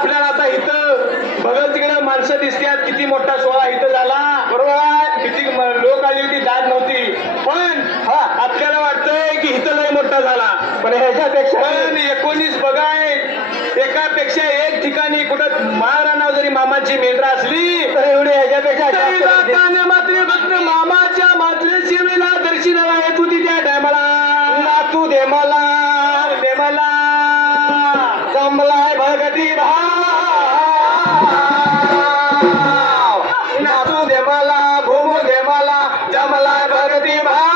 आपल्याला आता इथं बघत तिकडे माणसं दिसतात, किती मोठा सोहळा इथं झाला, बरोबर, किती लोक आली होती, दाद नव्हती, पण आपल्याला वाटतंय की इथं लय मोठा झाला, पण ह्याच्यापेक्षा 19 बघाय एकापेक्षा एक ठिकाणी कुठं महाराणाव जरी मामाची मेंढरा असली तर एवढी ह्याच्यापेक्षा मात्र फक्त मामाच्या मात्र सेवेला दर्शनाला येत होती त्या टायमाला. नातू दे मला जमलाय भगती भाव, नातू दे मला घुमू दे मला जमलाय भगती भाव.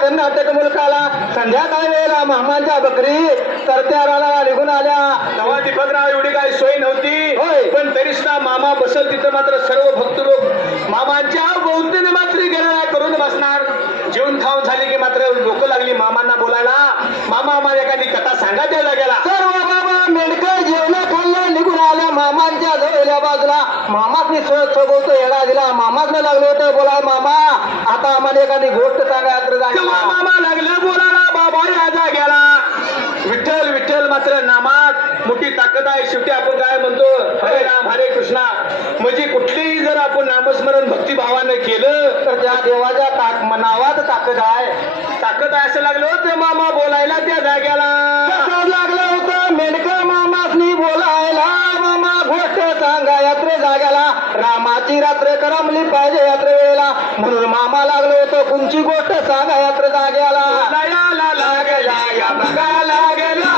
कर्नाटक मुलकाला संध्याकाळी वेळेला मामांच्या बकरी तरत्या रानाला निघून आल्या. तेव्हा दीपकराव एवढी काही सोय नव्हती, पण तरी सुद्धा मामा बसल तिथं मात्र सर्व भक्त लोक मामांच्या भोवतीने मात्र गेला करून बसणार. जेवण खाऊन झाली की मात्र लोक लागली मामांना बोलायला. मामा आम्हाला एखादी कथा सांगा द्यायला गेला. सर्व बाबा मेंढकं जेवण खाल्लं निघून आल्या मामांच्या जवळल्या बाजूला. मामासनी सोबत येडा दिला. मामासने लागलं होतं बोला मामा आता आम्हाला एखादी गोष्ट सांगा. मामा लागलं बोलायला बाबा या जाग्याला. विठ्ठल विठ्ठल मात्र नामात मोठी ताकद आहे. शेवटी आपण काय म्हणतो हरे राम हरे कृष्णा, म्हणजे कुठलीही जर आपण नामस्मरण भक्तिभावानं केलं तर त्या देवाच्या नावात ताकद आहे. ताकद आहे असं लागलं होतं मामा बोलायला त्या जाग्याला. लागलं होतं मेंढकं मामासनी बोलायला. मामा गोष्ट सांगा यात्रे जाग्याला. रामाची रात्र करमली पाहिजे यात्रे वेळेला, म्हणून मामा लागलं होतं कोणची गोष्ट सांगा यात्रे जाग्याला. लागला या बघा लागला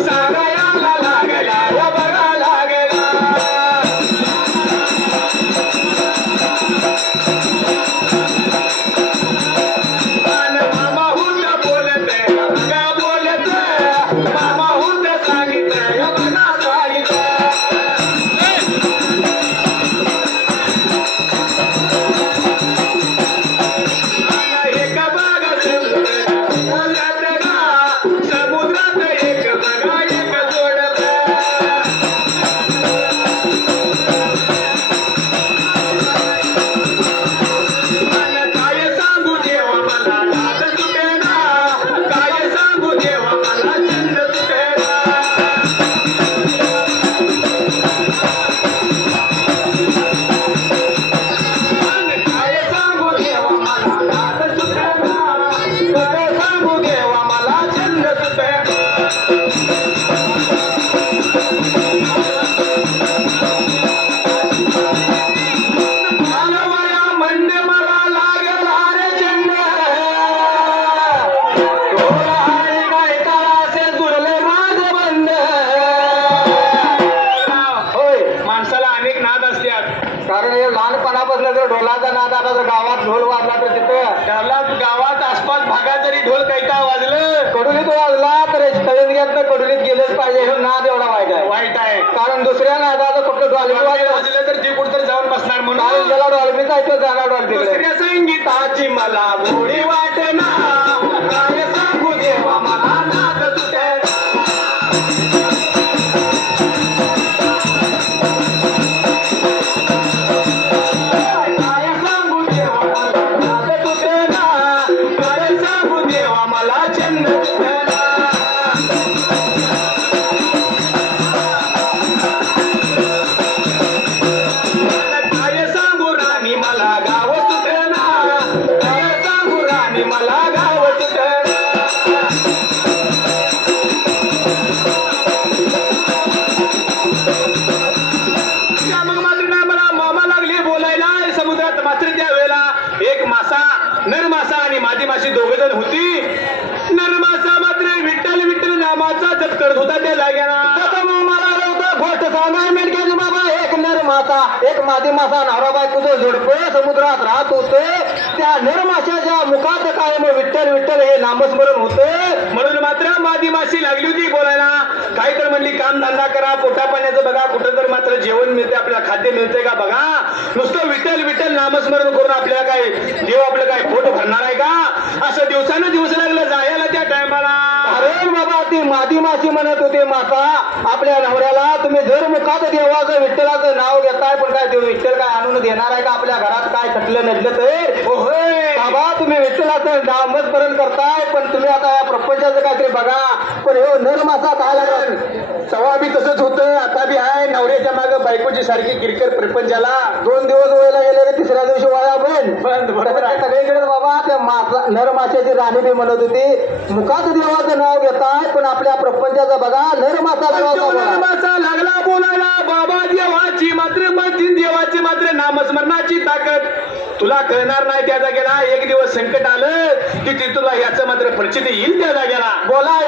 सांगायला लागला या बघा लागला. मामा हुंड बोलते बघा बोलते, मामा हुंड सांगितलं या बघा सांगितलं. ढोलाचा नाद आला तर गावात ढोल वाजला तर तिथं त्याला गावात आसपास भागात जरी ढोल कैता वाजलं कडुलीत वाजला तर तळणग्यातनं कडुलीत गेलेच पाहिजे. हे नाद एवढा वाईट आहे कारण दुसऱ्या नादाचं कुठं डॉल्बी वाजलं तर ते कुठं जाऊन बसणार म्हणून ज्याला डॉल्बीच आहे तो जागा डॉल्बी. दुसऱ्या संगीताची मला गोडी वाटेना काय सांगू देवा मला नाद तुटे. जाग्याला मला नव्हतं गोष्ट सांगाय मेडक्याची बाबा एक नर मासा एक मादी मासा नवरा बायकोचं झुडपं समुद्रात राहत होते त्या नरमाशाच्या मुखात काय मग विठ्ठल विठ्ठल हे नामस्मरण होते म्हणून मात्र मादी माशी लागली होती बोलायला. काय तर म्हणली काम धंदा करा पोटा पाण्याचं बघा कुठं तर मात्र जेवण मिळते आपल्याला खाद्य मिळते का बघा. नुसतं विठ्ठल विठ्ठल नामस्मरण करून आपल्याला काय देव आपलं काय पोट भरणार आहे का. असं दिवसानं दिवस लागलं जायला त्या टायमाला. अरे बाबा ती मादी माशी म्हणत होते माता आपल्या नवऱ्याला तुम्ही जर मुखात देवाचं विठ्ठलाचं नाव घेताय पण काय देव विठ्ठल काय आणून देणार आहे का आपल्या घरात काय खटलं नडलं तर होय बाबा तुम्ही विठ्ठलाचं नामस्मरण करताय पण तुम्ही आता या प्रपंचाचं काहीतरी बघा. पण हो नर मासा काय लागल तेव्हा बी तसंच होतं आता बी आहे. नवऱ्याच्या मागे बायकोची सारखी किरकिर प्रपंचाला 2 दिवस वयला गेले तर तिसऱ्या दिवशी वाया बंद बरोबर आहे. सगळीकडे बाबा त्या नर माशाची राणी बी म्हणत होती मुखात देवाचं नाव घेताय पण आपल्या प्रपंचाचं बघा नर मासा लागला बोलायला बाबा देवाची मात्र मतीन देवाची मात्र नामस्मरणाची ताकद तुला कळणार नाही. त्या जागेला एक दिवस संकट आलं की ते तुला याचं मात्र प्रचिती येईल. त्या जागेला बोला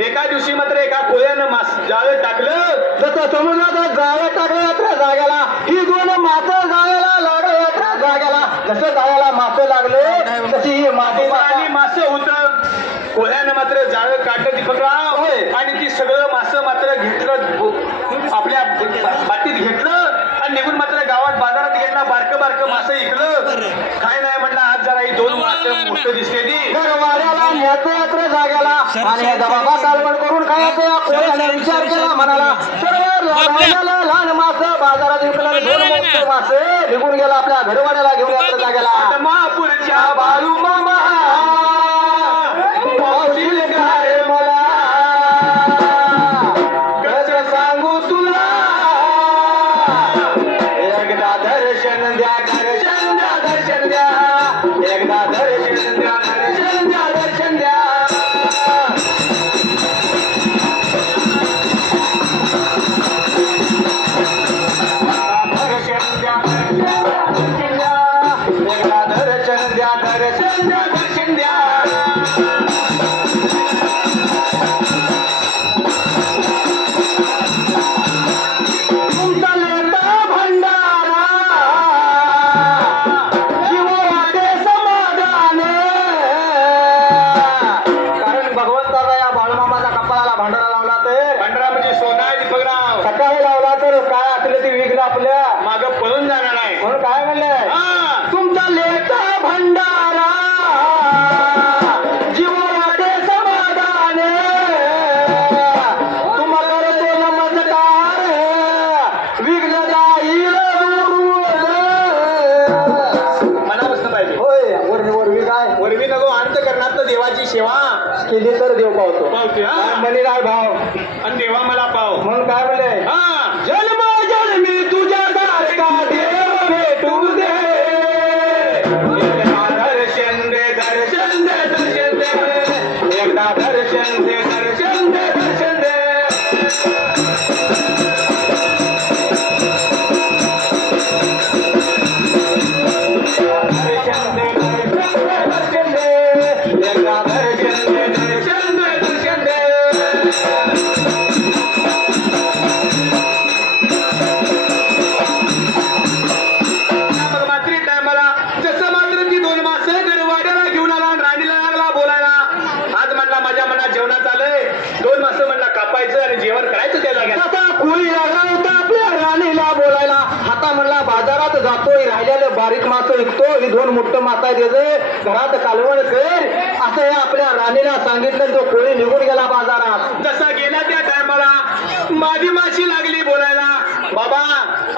एका दिवशी मात्र एका कोळ्यानं जाळं टाकलं जसं समुद्रात जाळं टाकलं यात्रा जाग्याला ही 2 मासे जाळ्याला लागलं यात्रा जाग्याला जसं जाळ्याला मासे लागले तशी ही मासे होतं. कोळ्यानं मात्र जाळं काढलं दीपकराव आणि ती सगळं मासं मात्र घेतलं आपल्या बाटीत घेतलं आणि निघून मात्र गावात बाजारात घेतला. बारकं मासं इकलं. काय नाही म्हणलं आज जरा ही 2 मासं मोठं दिसते ती वाड्याला न्यायचं यात्रा जाग्याला आणि बाबा कालवण करून खायचं या कोळ्याने विचार केला म्हणाला सर्व लहान मासं बाजारात विकलं 2 मोठे मासे निघून गेला आपल्या घरवाड्याला घेऊन यात्रा जाग्याला. महापूरच्या बाळू मामा मला कसं सांगू तुला एकदा दर्शन द्या दर्शन द्या दर्शन द्या एकदा दर्शन द्या दर्शन द्या दर्शन द्या. सकाळी लावला तर काय असलं ते विघ्न आपल्या मागं पळून जाणार आहे. म्हणून काय म्हणलंय तुमचा लेखा भंडारा जीवाडे समाधान तुम्हाला करतो नमस्कार विघ्न जाईल मनापासून पाहिजे. होय वरवी काय वरवी नको अंत करणार देवाची सेवा केली तर देव पावतो पावते. म्हणे नाही भाव आणि देवा मला पाव म्हणून काय म्हणले जन्म जन्मी तुझ्या दारका देव भेटू दे एकदा दर्शन दे दर्शन दे दर्शन दे एकदा दर्शन दे दर्शन दे दर्शन दे. दर्शन दे दर्शन दे दर्शन दे एकदा दर्शन दे दर्शन दे बारीक मासं विकतो ही 2 मोठं मासा द्यायचं घरात कालवण कर असं हे आपल्या राणीला सांगितलं. तो कोळी निघून गेला बाजारात. जसा गेला त्या टायमाला माझी माशी लागली बोलायला. बाबा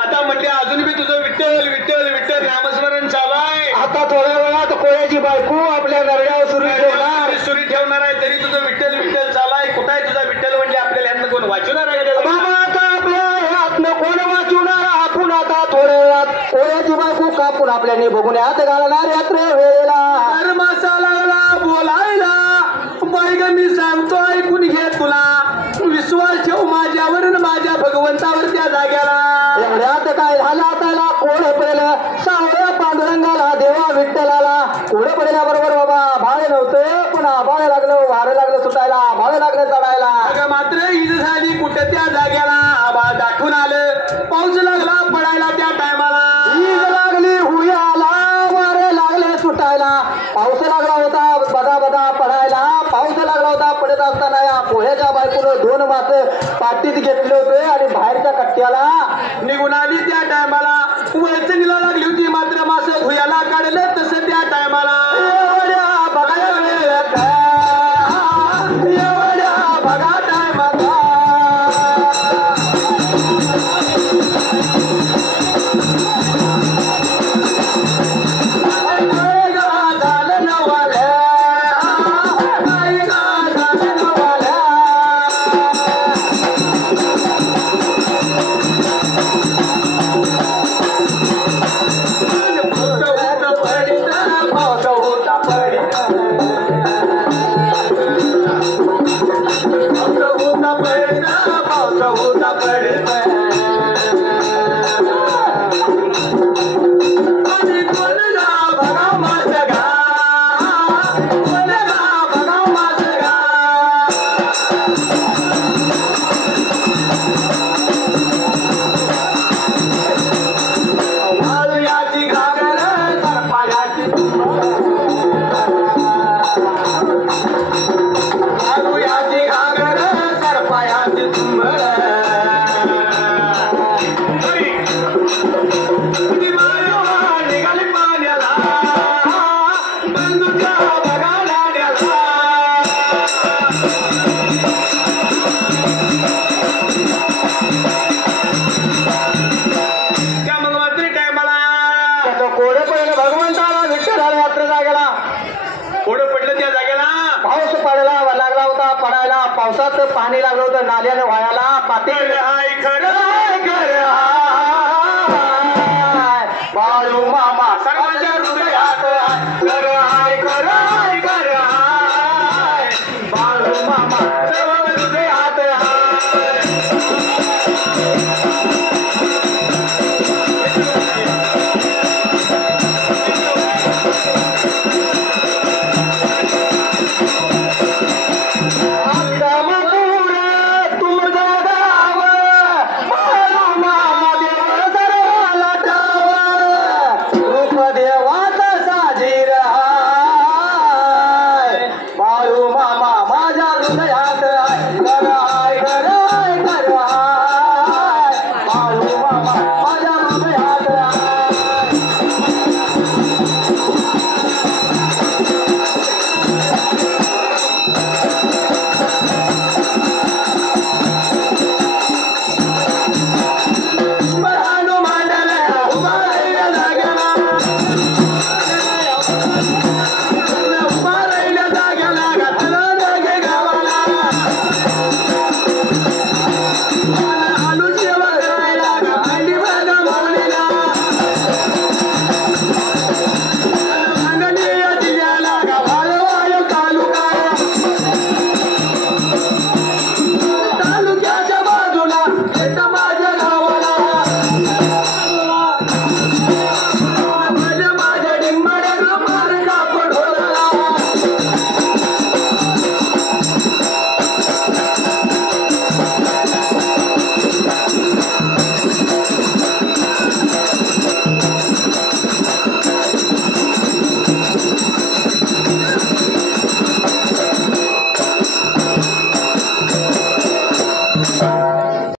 आता म्हणले अजून बी तुझं विठ्ठल विठ्ठल विठ्ठल नामस्मरण चालू आहे. आता थोड्या वेळात कोळ्याची बायको आपल्या नरड्यावर सुरू ठेवणार. सुरी ठेवणार आहे तरी तुझं विठ्ठल विठ्ठल चालू आहे. कुठं आहे तुझा विठ्ठल म्हणजे आपल्याला ह्यातनं कोण वाचवणार आहे का? बाबा आता आपल्या ह्यातनं कोण वाचवणार? आपण आता थोड्या वेळात कोळ्याची बायको कापून आपल्याने बघून हात घालणार यात्रे वेळेला. मासा लागला बोलायला बाई ग मी सांगतो ऐकून घे तुला. विश्वास ठेव माझ्यावर आणि माझ्या भगवंतावर त्या जाग्याला. एवढ्यात काय झालं त्याला कोळ पडलं सावळ्या पांडुरंगाला देवा विठ्ठलाला. कोळ पडल्याबरोबर बाबा भाळे नव्हतं पण आभाळ लागलं वारं लागलं सुटायला भाळे लागलं चढायला. अगं मात्र ईद झाली कुठं त्या जाग्याला. आभाळ दाखवून आलं पाऊस लागला पडायला त्या टायमाला. ईद लागली हुयाला वारं लागले सुटायला. पाऊस लागला होता बदा बदा पडायला. पाऊस लागला होता पडत असताना या पोह्याच्या बायकोनं 2 मासे पाठीत घेतले होते आणि बाहेरच्या कट्ट्याला निघून आली. त्या टायमाला वळचणीला लागली होती मात्र मासं भुयाला काढलं तसं त्या टायमाला. एवढ्या बघा वेळ एवढ्या बघा टायमाला पावसात पाणी लागलं होतं नाल्याने वायाला पाटी बाळू मामा सर्वांच्या हृदयात बाळू मामा सर्व हृदयात